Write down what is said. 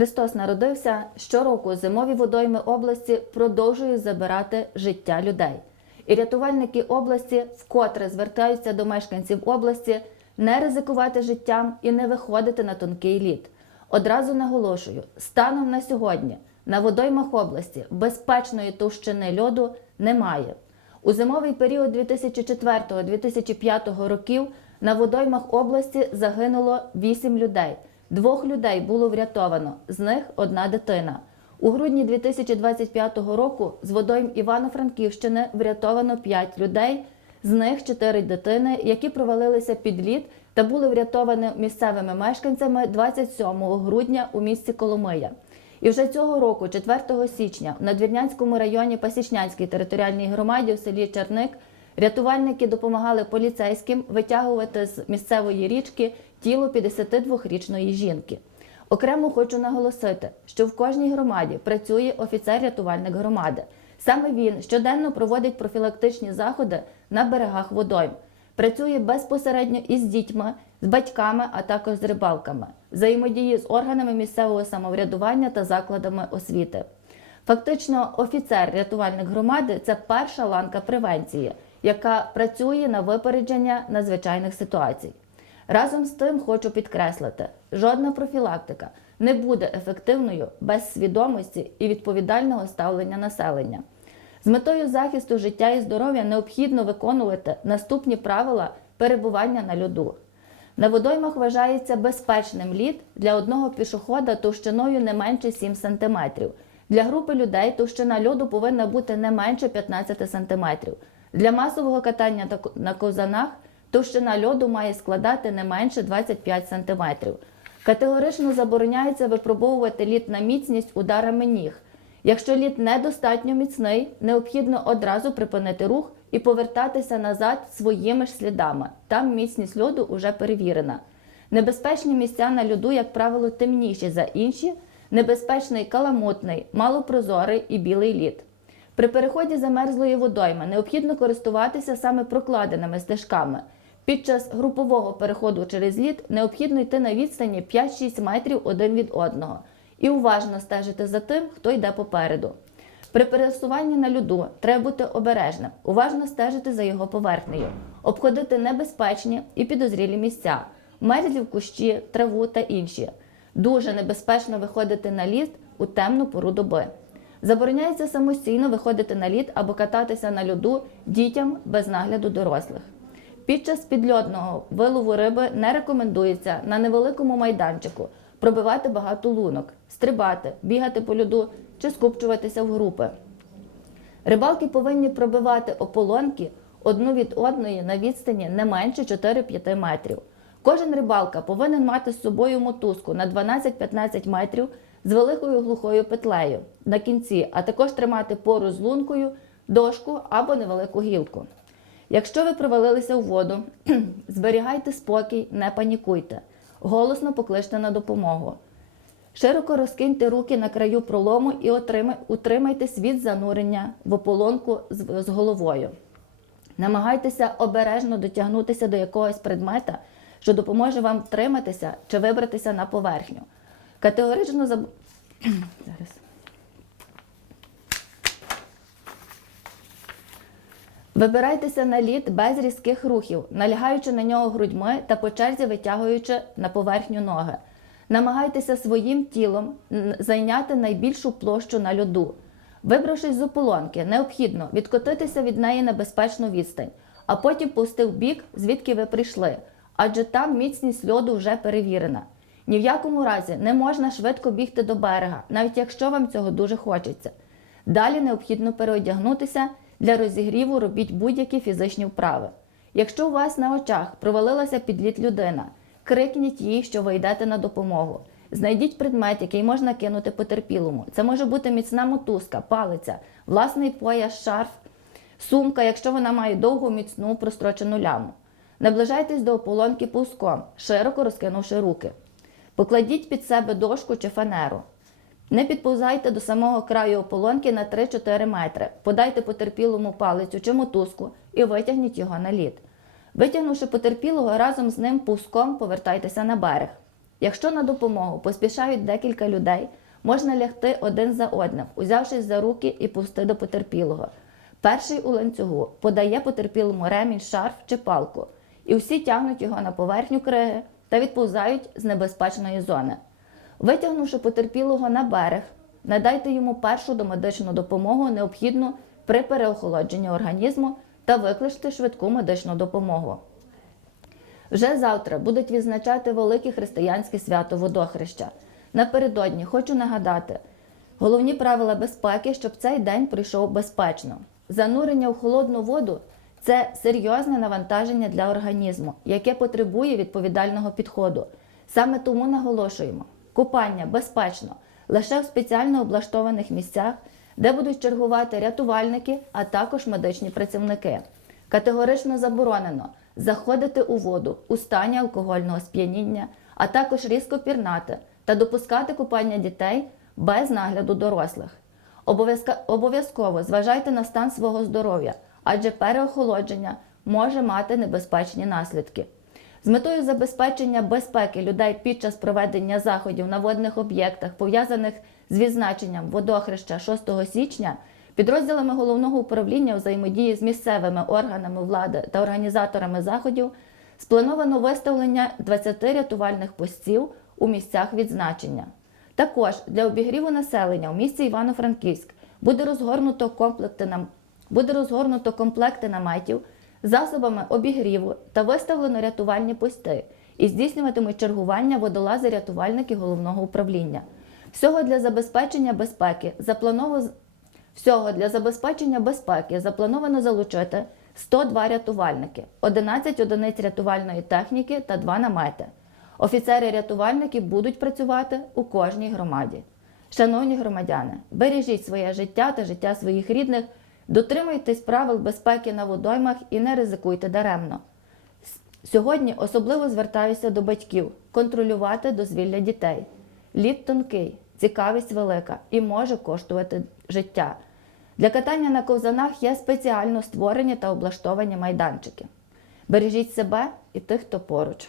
Христос народився щороку. Зимові водойми області продовжують забирати життя людей. І рятувальники області вкотре звертаються до мешканців області не ризикувати життям і не виходити на тонкий лід. Одразу наголошую: станом на сьогодні на водоймах області безпечної товщини льоду немає. У зимовий період 2004-2005 років на водоймах області загинуло 8 людей. Двох людей було врятовано, з них одна дитина. У грудні 2025 року з водойм Івано-Франківщини врятовано 5 людей, з них 4 дитини, які провалилися під лід та були врятовані місцевими мешканцями 27 грудня у місті Коломия. І вже цього року, 4 січня, в Надвірнянському районі Пасічнянській територіальній громаді у селі Черник рятувальники допомагали поліцейським витягувати з місцевої річки тіло 52-річної жінки. Окремо хочу наголосити, що в кожній громаді працює офіцер-рятувальник громади. Саме він щоденно проводить профілактичні заходи на берегах водойм. Працює безпосередньо із дітьми, з батьками, а також з рибалками, взаємодіє з органами місцевого самоврядування та закладами освіти. Фактично, офіцер-рятувальник громади це перша ланка превенції, яка працює на випередження надзвичайних ситуацій. Разом з тим хочу підкреслити, жодна профілактика не буде ефективною без свідомості і відповідального ставлення населення. З метою захисту життя і здоров'я необхідно виконувати наступні правила перебування на льоду. На водоймах вважається безпечним лід для одного пішохода товщиною не менше 7 см. Для групи людей товщина льоду повинна бути не менше 15 см. Для масового катання на ковзанах товщина льоду має складати не менше 25 см. Категорично забороняється випробовувати лід на міцність ударами ніг. Якщо лід недостатньо міцний, необхідно одразу припинити рух і повертатися назад своїми ж слідами. Там міцність льоду уже перевірена. Небезпечні місця на льоду, як правило, темніші за інші. Небезпечний каламутний, малопрозорий і білий лід. При переході замерзлої водойми необхідно користуватися саме прокладеними стежками. Під час групового переходу через лід необхідно йти на відстані 5-6 метрів один від одного і уважно стежити за тим, хто йде попереду. При пересуванні на льоду треба бути обережним, уважно стежити за його поверхнею, обходити небезпечні і підозрілі місця, мерзлі в кущі, траву та інші. Дуже небезпечно виходити на лід у темну пору доби. Забороняється самостійно виходити на лід або кататися на льоду дітям без нагляду дорослих. Під час підльотного вилову риби не рекомендується на невеликому майданчику пробивати багато лунок, стрибати, бігати по льоду чи скупчуватися в групи. Рибалки повинні пробивати ополонки одну від одної на відстані не менше 4-5 метрів. Кожен рибалка повинен мати з собою мотузку на 12-15 метрів з великою глухою петлею на кінці, а також тримати пору з лункою, дошку або невелику гілку. Якщо ви провалилися у воду, зберігайте спокій, не панікуйте. Голосно покличте на допомогу. Широко розкиньте руки на краю пролому і утримайтесь від занурення в ополонку з головою. Намагайтеся обережно дотягнутися до якогось предмета, що допоможе вам втриматися чи вибратися на поверхню. Категорично заб... Зараз. Вибирайтеся на лід без різких рухів, налягаючи на нього грудьми та по черзі витягуючи на поверхню ноги. Намагайтеся своїм тілом зайняти найбільшу площу на льоду. Вибравшись з ополонки, необхідно відкотитися від неї на безпечну відстань, а потім пусти в бік, звідки ви прийшли, адже там міцність льоду вже перевірена. Ні в якому разі не можна швидко бігти до берега, навіть якщо вам цього дуже хочеться. Далі необхідно переодягнутися. Для розігріву робіть будь-які фізичні вправи. Якщо у вас на очах провалилася під лід людина, крикніть їй, що ви йдете на допомогу. Знайдіть предмет, який можна кинути потерпілому. Це може бути міцна мотузка, палиця, власний пояс, шарф, сумка, якщо вона має довгу міцну прострочену ляму. Наближайтесь до ополонки пуском, широко розкинувши руки. Покладіть під себе дошку чи фанеру. Не підповзайте до самого краю ополонки на 3-4 метри. Подайте потерпілому палицю чи мотузку і витягніть його на лід. Витягнувши потерпілого разом з ним пуском, повертайтеся на берег. Якщо на допомогу поспішають декілька людей, можна лягти один за одним, узявшись за руки і пусти до потерпілого. Перший у ланцюгу подає потерпілому ремінь, шарф чи палку, і всі тягнуть його на поверхню криги та відповзають з небезпечної зони. Витягнувши потерпілого на берег, надайте йому першу домедичну допомогу, необхідну при переохолодженні організму та викличте швидку медичну допомогу. Вже завтра будуть відзначати велике християнське свято водохреща. Напередодні хочу нагадати головні правила безпеки, щоб цей день пройшов безпечно. Занурення в холодну воду це серйозне навантаження для організму, яке потребує відповідального підходу. Саме тому наголошуємо: купання безпечно лише в спеціально облаштованих місцях, де будуть чергувати рятувальники, а також медичні працівники. Категорично заборонено заходити у воду у стані алкогольного сп'яніння, а також різко пірнати та допускати купання дітей без нагляду дорослих. Обов'язково зважайте на стан свого здоров'я, адже переохолодження може мати небезпечні наслідки. З метою забезпечення безпеки людей під час проведення заходів на водних об'єктах, пов'язаних з відзначенням водохреща 6 січня, підрозділами головного управління взаємодії з місцевими органами влади та організаторами заходів сплановано виставлення 20 рятувальних постів у місцях відзначення. Також для обігріву населення у місті Івано-Франківськ буде розгорнуто комплекти буде розгорнуто комплекти наметів засобами обігріву та виставлено рятувальні пости і здійснюватимуть чергування водолази-рятувальники головного управління. Всього для забезпечення безпеки заплановано Всього для забезпечення безпеки заплановано залучити 102 рятувальники, 11 одиниць рятувальної техніки та 2 намети. Офіцери-рятувальники будуть працювати у кожній громаді. Шановні громадяни, бережіть своє життя та життя своїх рідних, дотримуйтесь правил безпеки на водоймах і не ризикуйте даремно. Сьогодні особливо звертаюся до батьків контролювати дозвілля дітей. Лід тонкий, цікавість велика і може коштувати життя. Для катання на ковзанах є спеціально створені та облаштовані майданчики. Бережіть себе і тих, хто поруч.